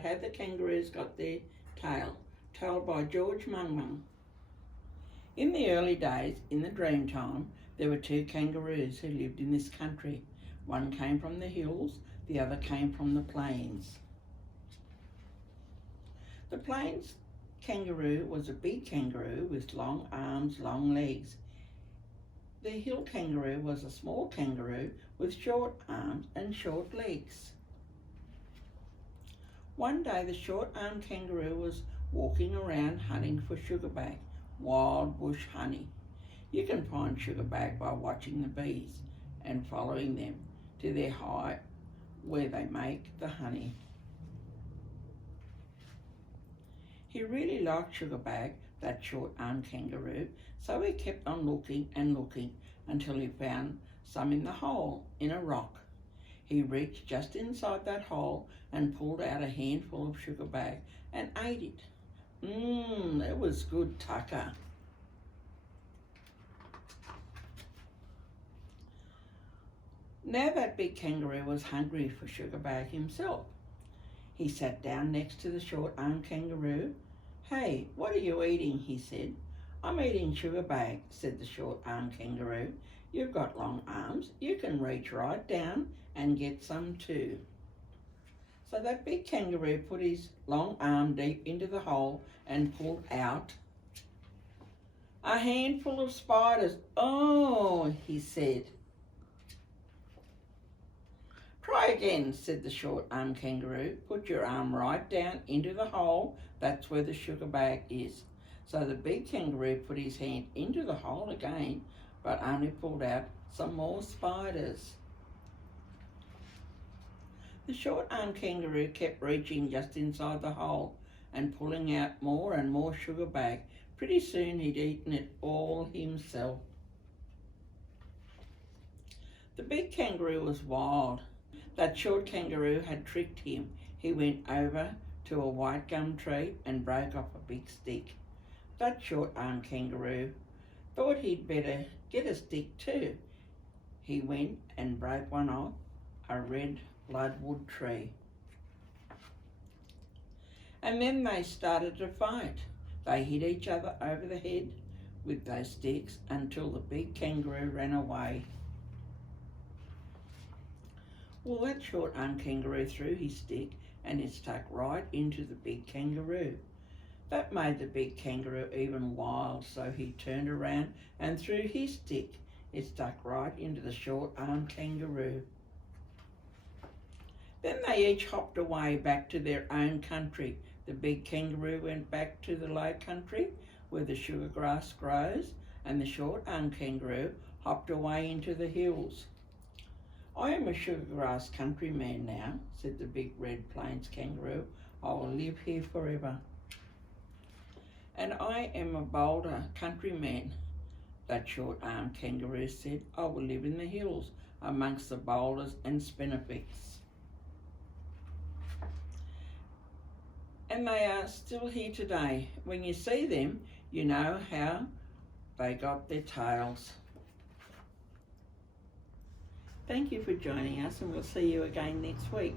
about how the kangaroos got their tail, told by George Mung. In the early days, in the Dreamtime, there were two kangaroos who lived in this country. One came from the hills, the other came from the plains. The plains kangaroo was a big kangaroo with long arms, long legs. The hill kangaroo was a small kangaroo with short arms and short legs. One day the short-armed kangaroo was walking around hunting for sugarbag, wild bush honey. You can find sugarbag by watching the bees and following them to their hive where they make the honey. He really liked sugarbag, that short-armed kangaroo, so he kept on looking and looking until he found some in the hole in a rock. He reached just inside that hole and pulled out a handful of sugarbag and ate it. It was good tucker. Now that big kangaroo was hungry for sugarbag himself. He sat down next to the short-armed kangaroo. "Hey, what are you eating?" he said. "I'm eating sugarbag," said the short-armed kangaroo. "You've got long arms. You can reach right down and get some too." So that big kangaroo put his long arm deep into the hole and pulled out a handful of spiders. "Oh," he said. "Try again," said the short-armed kangaroo. "Put your arm right down into the hole. That's where the sugarbag is." So the big kangaroo put his hand into the hole again, but only pulled out some more spiders. The short-armed kangaroo kept reaching just inside the hole and pulling out more and more sugarbag. Pretty soon he'd eaten it all himself. The big kangaroo was wild. That short kangaroo had tricked him. He went over to a white gum tree and broke off a big stick. That short-armed kangaroo thought he'd better get a stick too. He went and broke one off a red bloodwood tree. And then they started to fight. They hit each other over the head with those sticks until the big kangaroo ran away. Well, that short-armed kangaroo threw his stick and it stuck right into the big kangaroo. That made the big kangaroo even wild, so he turned around and threw his stick. It stuck right into the short-armed kangaroo. Then they each hopped away back to their own country. The big kangaroo went back to the low country where the sugar grass grows, and the short-armed kangaroo hopped away into the hills. "I am a sugar grass countryman now," said the big red plains kangaroo. "I will live here forever." "And I am a boulder countryman," that short-armed kangaroo said. "I will live in the hills amongst the boulders and spinifex." And they are still here today. When you see them, you know how they got their tails. Thank you for joining us, and we'll see you again next week.